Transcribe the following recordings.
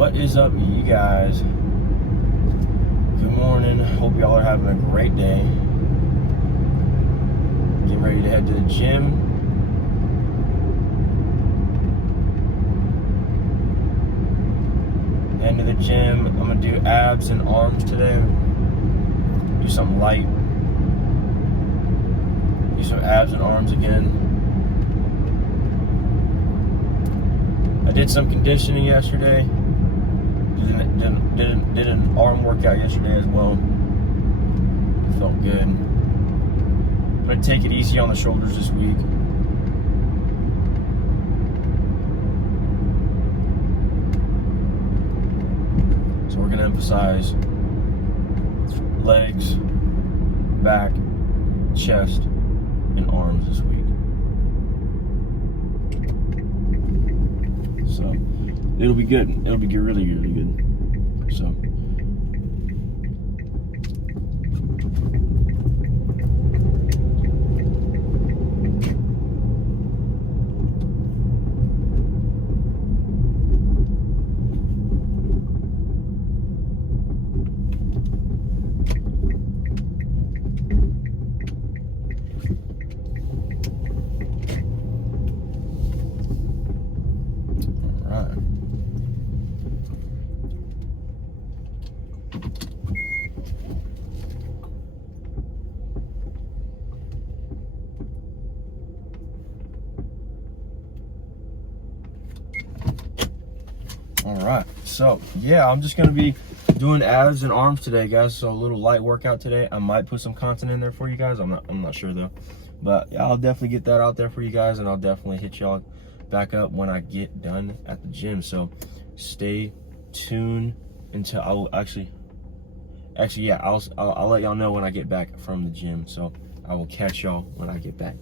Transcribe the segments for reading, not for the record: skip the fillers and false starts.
What is up, you guys? Good morning. Hope y'all are having a great day. Getting ready to head to the gym. Heading to the gym. I'm gonna do abs and arms today. Do something light. Do some abs and arms again. I did some conditioning yesterday. Did an arm workout yesterday as well. It felt good. I'm gonna take it easy on the shoulders this week. So we're gonna emphasize legs, back, chest, and arms this week. So it'll be good. It'll be really, really good. So Alright, so yeah, I'm just gonna be doing abs and arms today, guys. So a little light workout today. I might put some content in there for you guys. I'm not sure though. But yeah, I'll definitely get that out there for you guys, and I'll definitely hit y'all back up when I get done at the gym. So stay tuned until I'll actually yeah, I'll let y'all know when I get back from the gym. So I will catch y'all when I get back.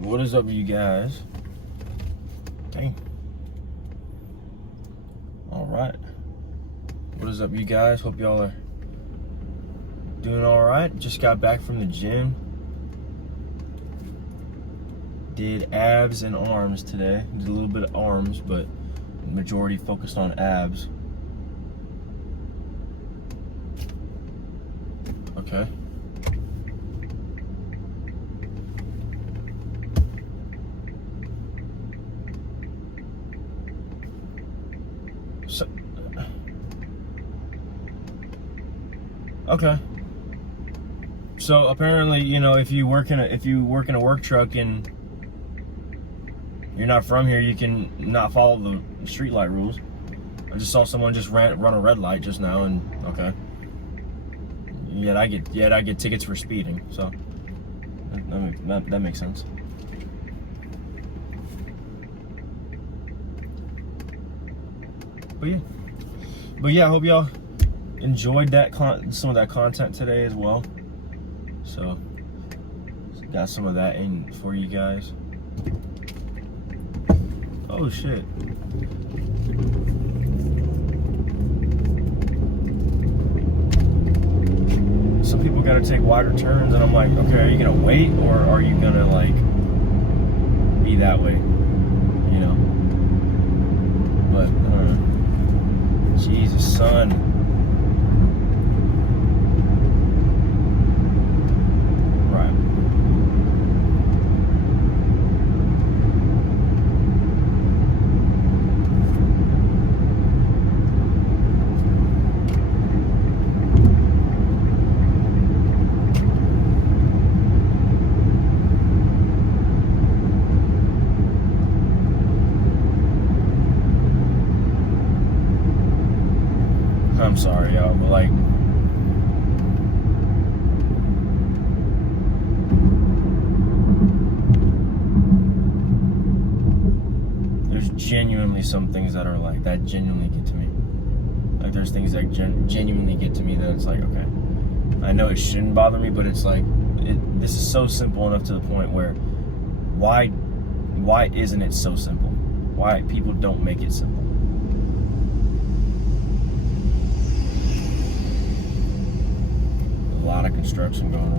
What is up with you guys? Dang. Alright. What is up, you guys? Hope y'all are doing alright. Just got back from the gym. did abs and arms today. Did a little bit of arms, but majority focused on abs. Okay. So, okay. So apparently, you know, if you work in a work truck and you're not from here, you can not follow the street light rules. I just saw someone just run a red light just now, and okay. Yet I get tickets for speeding, so that makes sense. But yeah, I hope y'all enjoyed some of that content today as well. So got some of that in for you guys. Oh shit. Some people gotta take wider turns, and I'm like, okay, are you gonna wait, or are you gonna like be that way? You know? But Jesus, son. Right. I'm sorry, y'all, but like, there's genuinely some things that are like, that genuinely get to me. Like, there's things that genuinely get to me that it's like, okay, I know it shouldn't bother me, but it's like, this is so simple enough to the point where, why isn't it so simple? Why people don't make it simple? A lot of construction going around.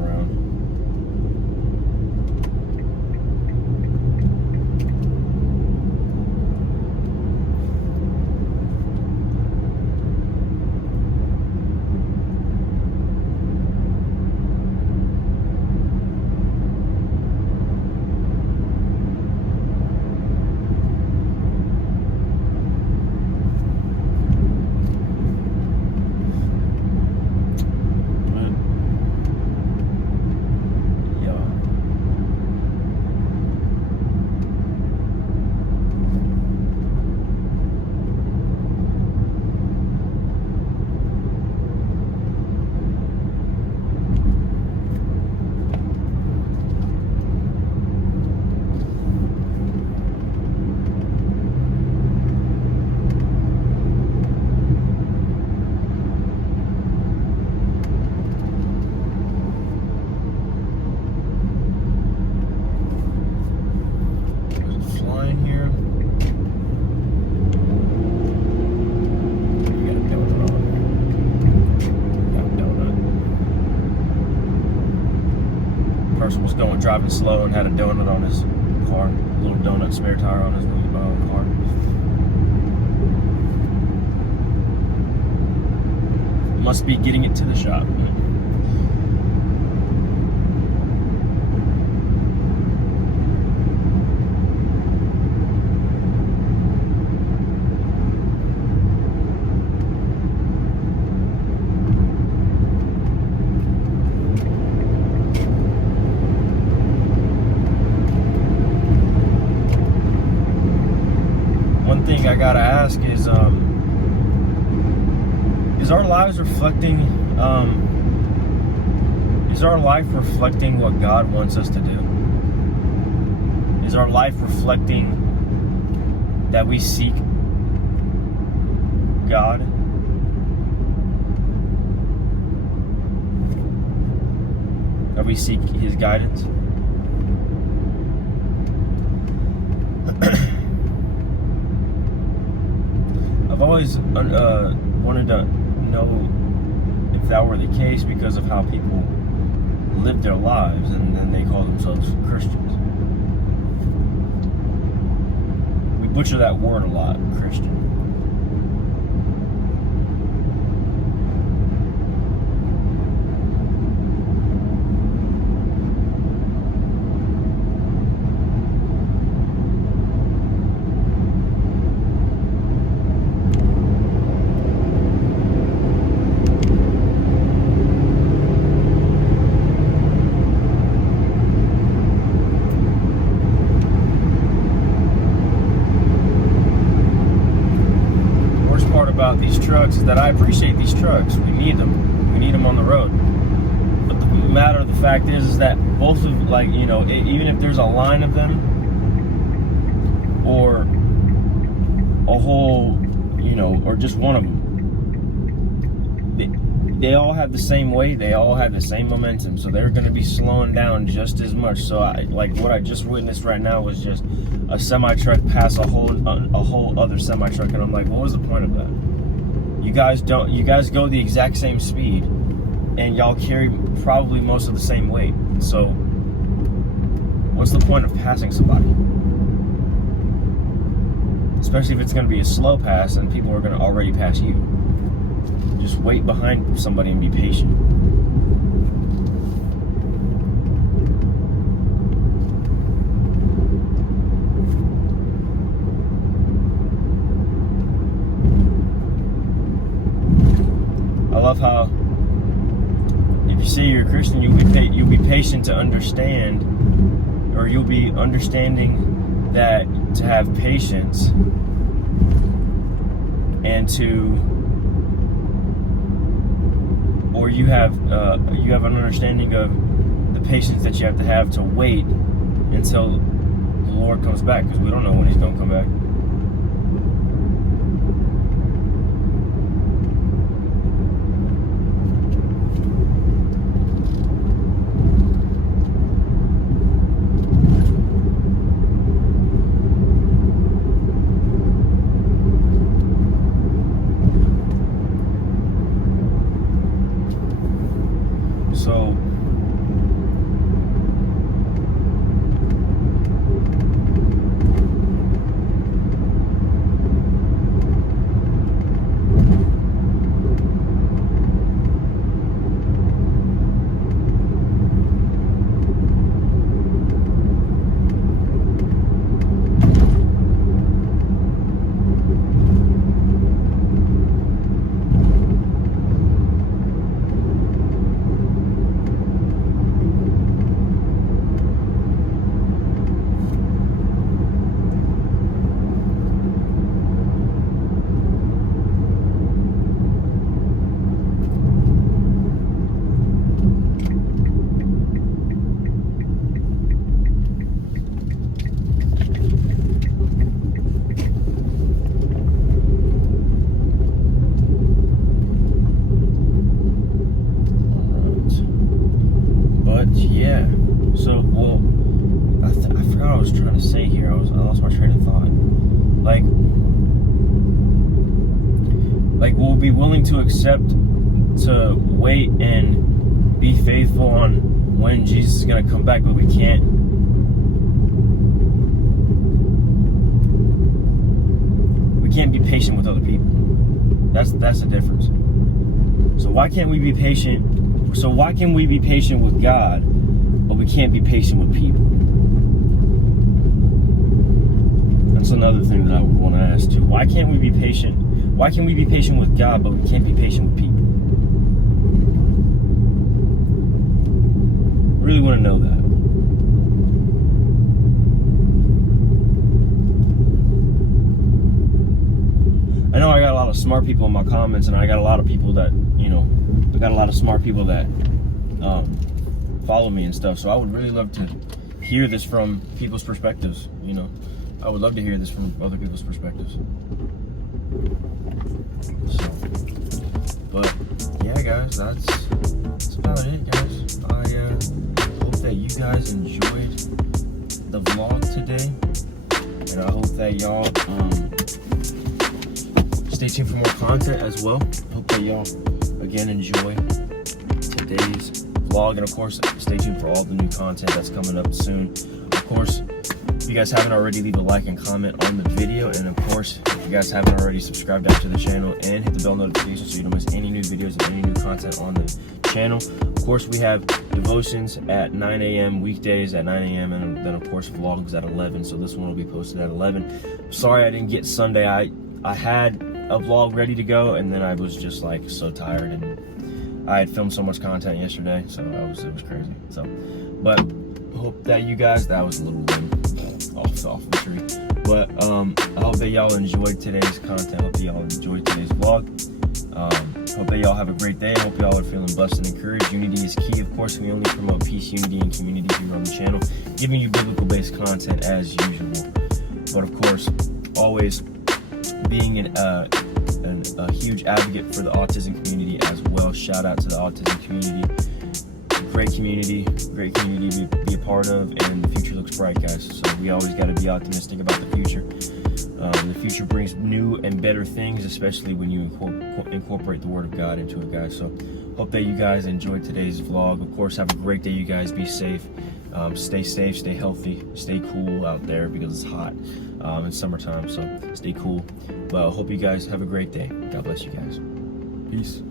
Was driving slow and had a donut on his car, a little donut spare tire on his car. Must be getting it to the shop. Thing I gotta ask is our lives reflecting, is our life reflecting what God wants us to do? Is our life reflecting that we seek God? That we seek His guidance? I've always wanted to know if that were the case because of how people live their lives, and then they call themselves Christians. butcher that word a lot, Christian. About these trucks is that I appreciate these trucks. We need them. We need them on the road. But the matter of the fact is that both of, like, you know, even if there's a line of them or a whole, you know, or just one of them, they all have the same weight. They all have the same momentum. So they're going to be slowing down just as much. So like what I just witnessed right now was just a semi truck pass a whole other semi truck, and I'm like, what was the point of that? You guys go the exact same speed, and y'all carry probably most of the same weight. So what's the point of passing somebody? Especially if it's going to be a slow pass and people are going to already pass you. Just wait behind somebody and be patient. I love how if you say you're a Christian, you'll be patient to understand, or you'll be understanding that to have patience and you have an understanding of the patience that you have to wait until the Lord comes back, because we don't know when He's going to come back. So yeah. So, well, I forgot what I was trying to say here. I lost my train of thought. Like we'll be willing to accept, to wait and be faithful on when Jesus is going to come back, but we can't. We can't be patient with other people. That's the difference. So why can't we be patient? So why can we be patient with God, but we can't be patient with people? That's another thing that I would want to ask too. Why can't we be patient? Why can we be patient with God, but we can't be patient with people? Really want to know that. I know I got a lot of smart people in my comments, and I got a lot of people that, you know, I got a lot of smart people that follow me and stuff. So I would really love to hear this from people's perspectives. You know, I would love to hear this from other people's perspectives. So, but yeah, guys, that's about it, guys. I hope that you guys enjoyed the vlog today, and I hope that y'all stay tuned for more content as well. Hope that y'all again enjoy today's vlog, and of course stay tuned for all the new content that's coming up soon. Of course, you guys haven't already, leave a like and comment on the video. And of course, if you guys haven't already, subscribe down to the channel and hit the bell notification so you don't miss any new videos and any new content on the channel. Of course, we have devotions at 9 a.m. weekdays at 9 a.m. and then of course vlogs at 11. So this one will be posted at 11. Sorry I didn't get Sunday. I had a vlog ready to go, and then I was just like so tired, and I had filmed so much content yesterday, so it was crazy. So, but hope that you guys, that was a little off the tree. But I hope that y'all enjoyed today's content. Hope that y'all enjoyed today's vlog. Hope that y'all have a great day. Hope y'all are feeling blessed and encouraged. Unity is key. Of course, we only promote peace, unity, and community here on the channel, giving you biblical-based content as usual. But of course, always being a huge advocate for the autism community as well. Shout out to the autism community. Great community to be a part of, and the future looks bright, guys. So we always got to be optimistic about the future. The future brings new and better things, especially when you incorporate the Word of God into it, guys. So hope that you guys enjoyed today's vlog. Of course, have a great day, you guys. Be safe. Stay safe, stay healthy, stay cool out there because it's hot. It's summertime, so stay cool. But I hope you guys have a great day. God bless you guys. Peace.